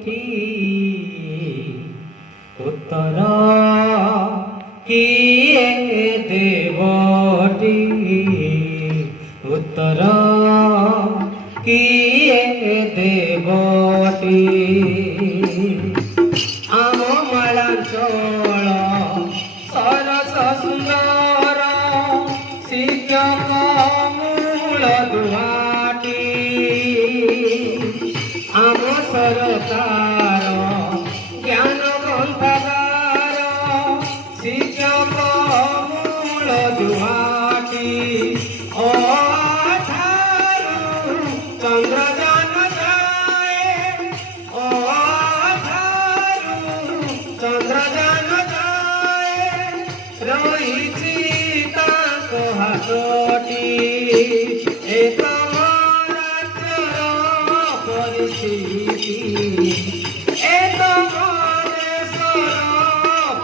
उठी उत्तर किए देवटी उत्तर किए देवटी आम मालांचल सरस सुंदर शिक्षक मूल दुआटी आम सरकार ज्ञान ग्रंथगार शिक्षक मूल दुआटी चंद्रजान जाए चंद्रजान जाए रही हाथटी एक परिस्थिति एक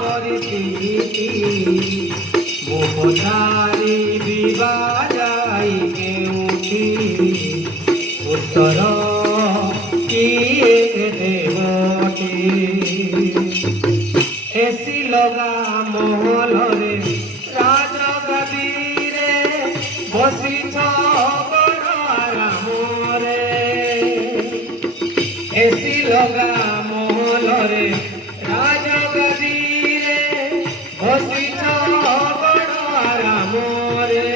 परिस्थिति मोहधारी विवाजाई के उठी उत्तर किए देवटी एसी लगा महल रे राजगादी रे बसी बड़ आराम रे एसी लगा महल रे राजगादी रे बसी बड़ आराम रे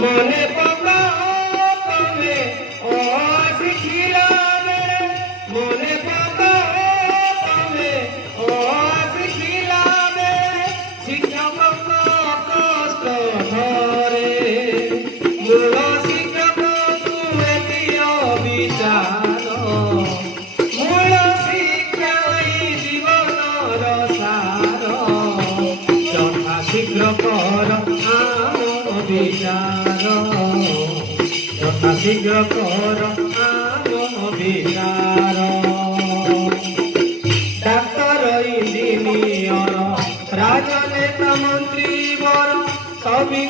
मने पका तमे ओ शिखिला रे मने पका तमे ओ शिखिला रे शिक्षक कष्ट धरे मूल शिक्षक तुए दियो विचार मूल शिक्षा जीवन सार यथा शीघ्र कर आम विचार यथा शीघ्र कर आम विचार डाक्तर इंजीनियर राजनेता मंत्री वर सभी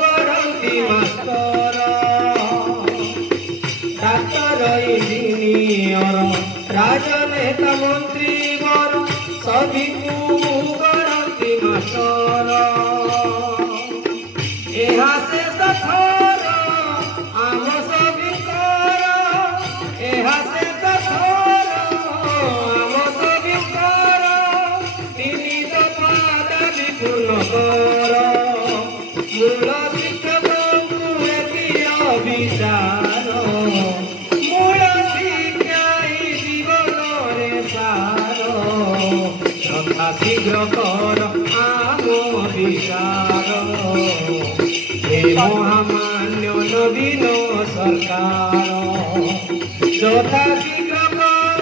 करती मास्टर डाक्तर इंजीनियर राजनेता मंत्री वर सभी करती मास्टर यहाँ से सफर आम सभी कर यहाँ से सफर आम सभी कर तीन दफा दाबी पूर्ण कर मूल शिक्षक विचार मूल शिक्षा जीवन रे सार यथा शीघ्र कर आम विचार हे महामान्य नवीन सरकार यथा शीघ्र कर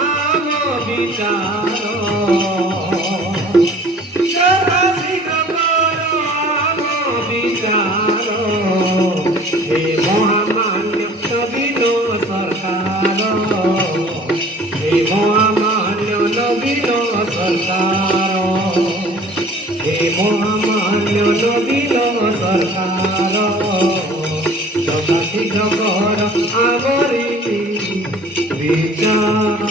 आम विचार हे महामान्य नवीन सरकार हे महामान्य नवीन सरकार हे महामान्य नवीन सरकार यथा शीघ्र कर आमरी विचार।